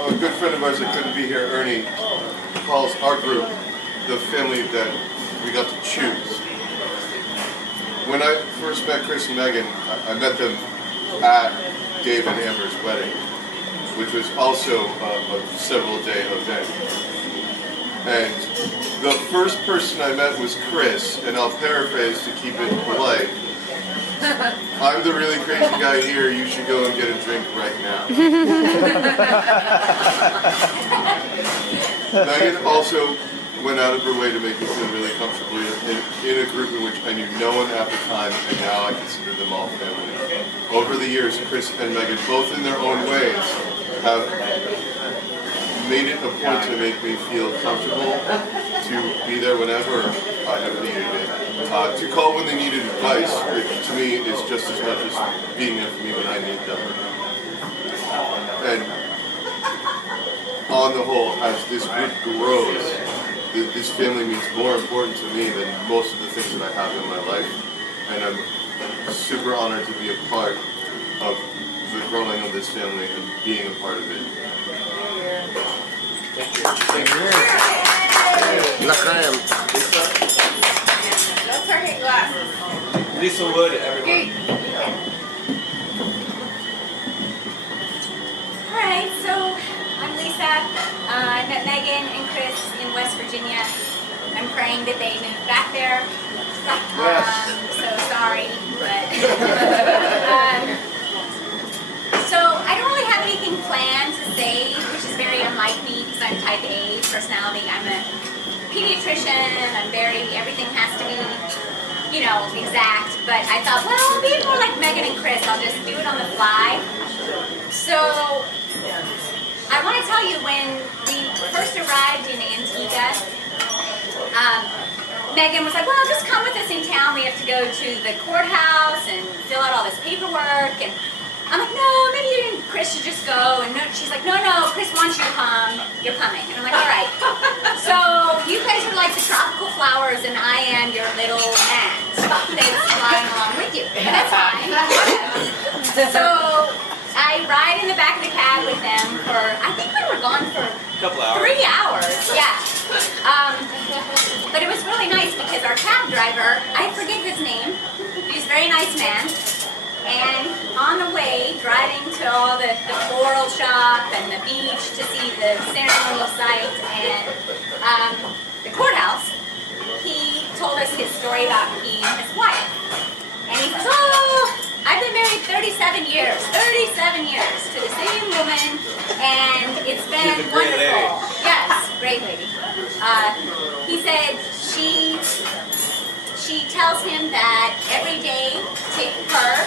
a good friend of ours that couldn't be here, Ernie, calls our group the family that we got to choose. When I first met Kris and Megan, I met them at Dave and Amber's wedding, which was also a several-day event. And the first person I met was Kris, and I'll paraphrase to keep it polite. I'm the really crazy guy here, you should go and get a drink right now. Megan also went out of her way to make me feel really comfortable in a group in which I knew no one at the time, and now I consider them all family. Over the years, Kris and Megan, both in their own ways, have made it a point to make me feel comfortable, to be there whenever I have needed it, to call when they needed advice, which to me is just as much as being there for me when I need them. And on the whole, as this group grows, this family means more important to me than most of the things that I have in my life. And I'm super honored to be a part of the growing of this family and being a part of it. Thank you. Thank you. La crème. Don't forget glasses. Lisa Wood, everyone. Alright, so I'm Lisa. I met Megan and Kris in West Virginia. I'm praying that they move back there. So sorry, but so I don't really have anything planned to say, which is very unlike me because I'm type A personality. I'm a pediatrician. I'm everything has to be, you know, exact. But I thought, well, being more like Megan and Kris, I'll just do it on the fly. So I want to tell you, when we first arrived in Antigua, Megan was like, well, just come with us in town. We have to go to the courthouse and fill out all this paperwork. And I'm like, no, maybe you and Kris should just go. And she's like, no, Kris wants you to come. You're coming. And I'm like, all right. So you guys are like the tropical flowers, and I am your little ant that's flying along with you. But that's fine. So I ride in the back of the cab with them for, I think we were gone for A couple hours. 3 hours. Yeah. But it was really nice because our cab driver, I forget his name, he's a very nice man. And on the way, driving to all the floral shop and the beach to see the ceremony site and the courthouse, he told us his story about he and his wife. And he says, oh, I've been married 37 years to the same woman, and it's been wonderful. Yes, great lady. He said she tells him that every day to her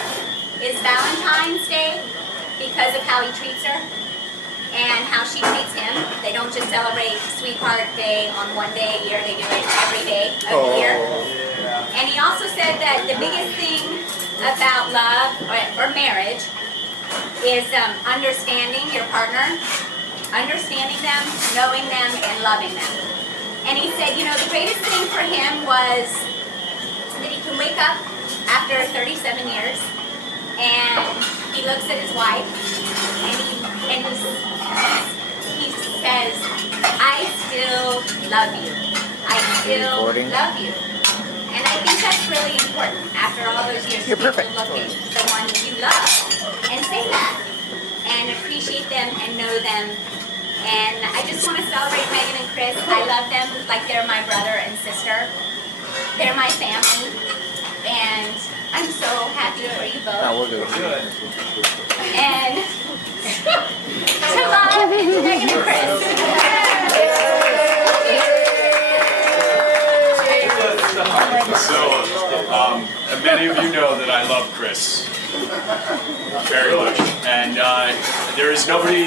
is Valentine's Day because of how he treats her and how she treats him. They don't just celebrate Sweetheart Day on one day a year, they do it every day of the year. And he also said that the biggest thing about love or marriage is understanding your partner, understanding them, knowing them, and loving them. And he said, you know, the greatest thing for him was that he can wake up after 37 years and he looks at his wife and he says, I still love you. I still love you. And I think that's really important after all those years. You're perfect. Look at the one you love and say that and appreciate them and know them. And I just want to celebrate Megan and Kris. I love them like they're my brother and sister. They're my family. And I'm so happy for you both. No, we'll do it. Good. And to love Megan and Kris. So, many of you know that I love Kris very much, and there is nobody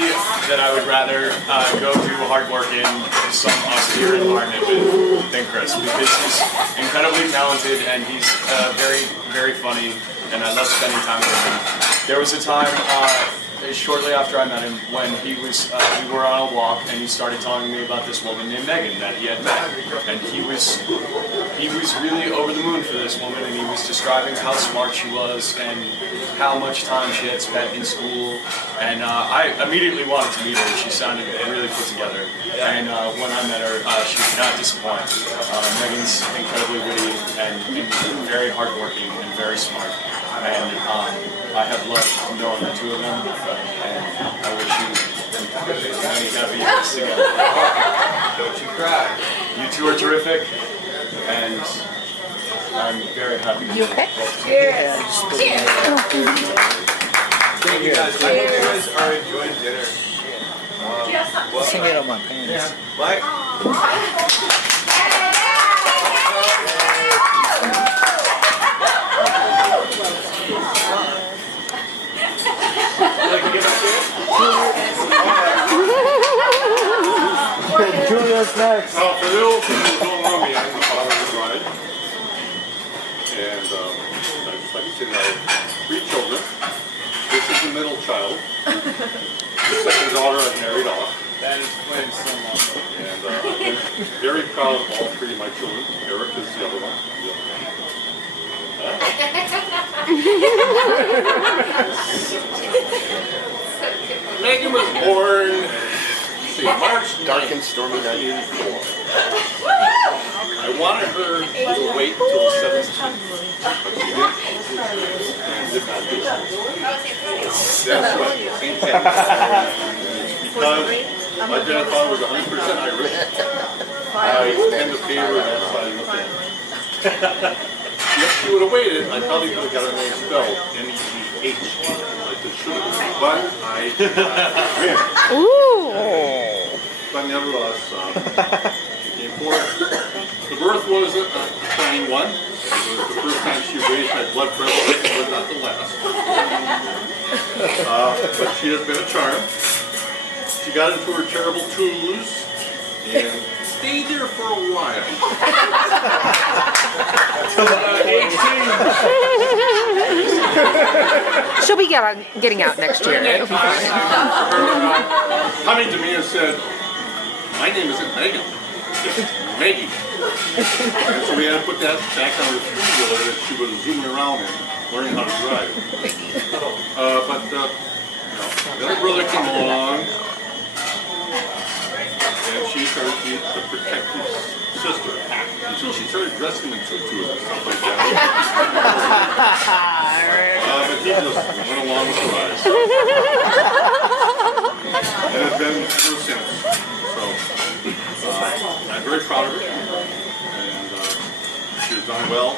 that I would rather go through hard work in some austere environment with than Kris, because he's incredibly talented and he's very, very funny, and I love spending time with him. There was a time shortly after I met him when we were on a walk and he started telling me about this woman named Megan that he had met, and he was really over the moon for this woman, and he was describing how smart she was and how much time she had spent in school, and I immediately wanted to meet her. She sounded really put together, and when I met her, she did not disappoint. Megan's incredibly witty and very hardworking and very smart, and I have loved knowing the two of them, and I wish you many happy years together. Don't you cry. You two are terrific, and I'm very happy. You okay? Cheers. Thank you guys. I hope you guys are enjoying dinner. Sing it on my pants. Mike? Julia's next. For those who don't know me, I'm the father of the bride. And like I said, I have 3 children. This is the middle child. The second daughter I've married off. That explains so much. And I'm very proud of all 3 of my children. Eric is the other one. Megan was born March Dark and stormy night. 1984. I wanted her to wait till 17, but she didn't. And did not do so. That's what St. Because my grandfather was 100% Irish, I tend to favor that side of the family. If she would have waited, I probably could have got her name spelled M-E-E-H, like it should have. But I but nevertheless, came forward. The birth was a trying one. It was the first time she raised my blood pressure, but not the last. But she has been a charm. She got into her terrible twos and stayed there for a while. She'll be getting out next year. It'll be fine. Coming to me and said, "My name isn't Megan, it's Maggie." And so we had to put that back on her three-wheeler that she was zooming around in, learning how to drive. Then her brother came along, and she started to be the protective sister until she started dressing in tutus and stuff like that. But he just went along with the ride. And it's been ever since. So I'm very proud of her, and she has done well.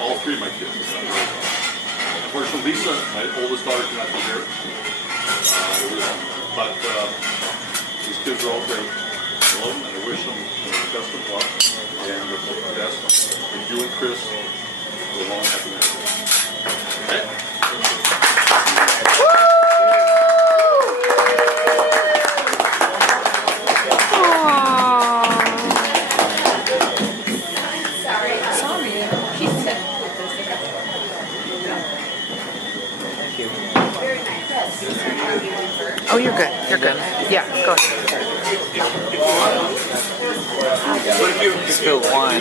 All 3 of my kids have done well. Unfortunately, Lisa, my oldest daughter, cannot be here. But these kids are all great. I love them, and I wish them the best of luck, and the best for you and Kris for a long, happy marriage. Okay? Oh, you're good. You're good. Yeah, go ahead. Spilled wine.